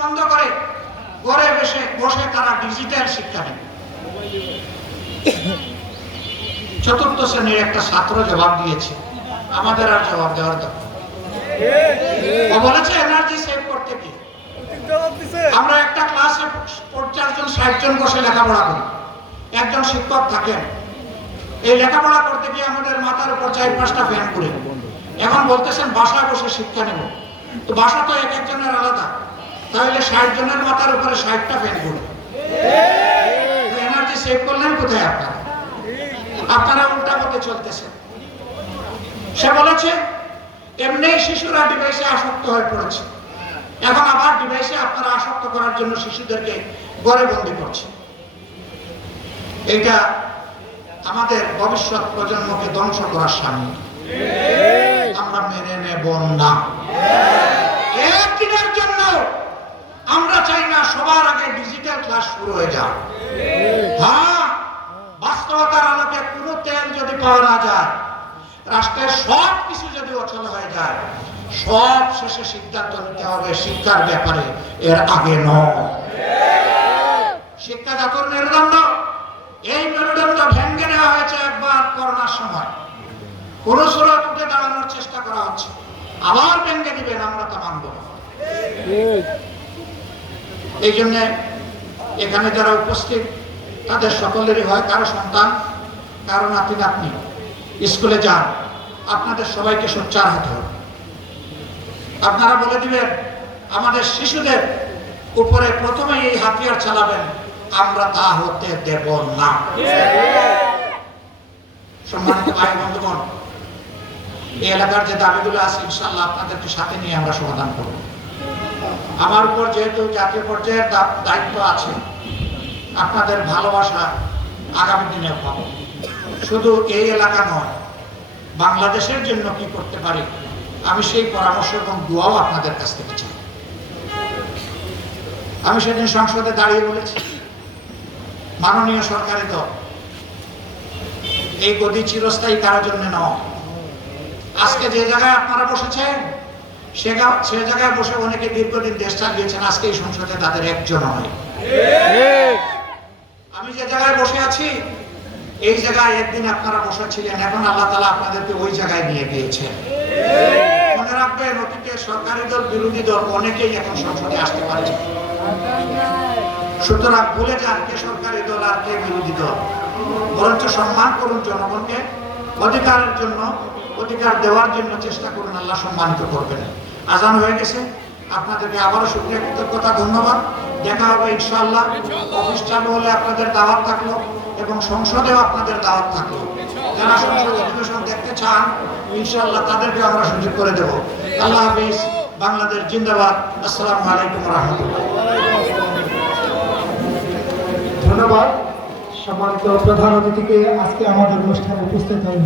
বন্ধ করে ঘরে বসে বসে তারা ডিজিটাল শিক্ষা নেবে। চতুর্থ শ্রেণীর একটা ছাত্র জবাব দিয়েছে, আমাদের আর জবাব দেওয়ার দরকার। ও বলেছে এনার্জি সেভ করতে কি, আমরা একটা ক্লাসে 50 জন 60 জন বসে লেখাপড়া করি, একজন শিক্ষক থাকেন। এই লেখাপড়া করতে গিয়ে আমাদের মাথার উপর 4-5টা ফ্যান ঘুরে। এখন বলতেছেন বাসায় বসে শিক্ষা নেব, তো বাসা তো এক একজনের আলাদা, তাহলে 60 জনের মাথার উপরে 60টা ফ্যান ঘুরে, এনার্জি সেভ করলেন কোথায় আপনারা? আপনারা উল্টা পথে চলতেছেন। সে বলেছে এমনি শিশুরা ডিভাইসে আসক্ত হয়ে পড়েছে, এখন আবার ডিভাইসে আপনারা আসক্ত করার জন্য শিশুদেরকে ঘরে বন্দী করছে। এটা আমাদের ভবিষ্যৎ প্রজন্মকে ধ্বংস করার সামিল, আমরা মেনে নেব না। একদিনের জন্য আমরা চাই না সবার আগে ডিজিটাল ক্লাস শুরু হয়ে যাক। হ্যাঁ, বাস্তবতার আলোকে কোনো তেল যদি পাওয়া না যায়, রাষ্ট্রের সব কিছু যদি অচল হয়ে যায়, সব শেষে সিদ্ধান্ত নিতে হবে শিক্ষার ব্যাপারে, এর আগে নয়। শিক্ষা জাতির মেরুদণ্ড, এই মেরুদণ্ড ভেঙে নেওয়া হয়েছে একবার করোনার সময়, কোন সুরত উঠে দাঁড়ানোর চেষ্টা করা হচ্ছে, আবার ভেঙে দিবেন, আমরা তা মানব না। এই জন্য এখানে যারা উপস্থিত তাদের সকলেরই হয় কারো সন্তান, কারো নাতি নাতনি স্কুলে যান, আপনাদের সবাইকে সোচ্চার হতে হবে। আপনারা বলে দিবেন আমাদের শিশুদের উপরে প্রথমে এই হাতিয়ার চালাবেন, আমরা তা হতে দেব না। সম্মানিত ভাই বন্ধুগণ, এই এলাকার যে দাবিগুলো আছে ইনশাআল্লাহ আপনাদেরকে সাথে নিয়ে আমরা সমাধান করব। আমার উপর যেহেতু জাতীয় পর্যায়ের দায়িত্ব আছে, আপনাদের ভালোবাসা আগামী দিনে পাবো। শুধু এই এলাকা নয়, বাংলাদেশের জন্য কি করতে পারি আমি সেই পরামর্শ এবং দোয়াও আপনাদের কাছ থেকে চাই। আমি সেদিন সংসদে দাঁড়িয়ে বলেছি, মাননীয় সরকারি দল, এই গদি চিরস্থায়ী কারোর জন্য নয়। আজকে যে জায়গায় আপনারা বসেছেন সে জায়গায় বসে অনেকে দীর্ঘদিন দেশ চালিয়েছেন, আজকে এই সংসদে তাদের একজন হয়। আমি যে জায়গায় বসে আছি এই জায়গায় একদিন আপনারা বসেছিলেন, এখন আল্লাহ তাআলা আপনাদেরকে ওই জায়গায় নিয়ে গিয়েছেন। মনে রাখবেন, অতীতে সরকারি দল বিরোধী দল অনেকেই এখন সংসদে আসতে পারছে। সুতরাং ভুলে যান কে সরকারি দল আর কে বিরোধী দল, বরঞ্চ সম্মান করুন জনগণকে, অধিকারের জন্য অধিকার দেওয়ার জন্য চেষ্টা করুন, আল্লাহ সম্মানিত করবেন। আজান হয়ে গেছে, আপনাদেরকে আবারও শুকরিয়া কৃতজ্ঞতা, ধন্যবাদ। দেখা হবে ইনশাআল্লাহ। অফিস চালু হলে আপনাদের দাওয়াত থাকলো এবং সংসদেও আপনাদের দাওয়াত থাকলো। যারা সংসদ অধিবেশন দেখতে চান ইনশাআল্লাহ তাদেরকে আমরা সুযোগ করে দেব। আল্লাহ হাফেজ, বাংলাদেশ জিন্দাবাদ। আসসালামু আলাইকুম ওয়া রাহমাতুল্লাহ। ধন্যবাদ সম্মানিত প্রধান অতিথিকে আজকে আমাদের অনুষ্ঠানে উপস্থিত হয়ে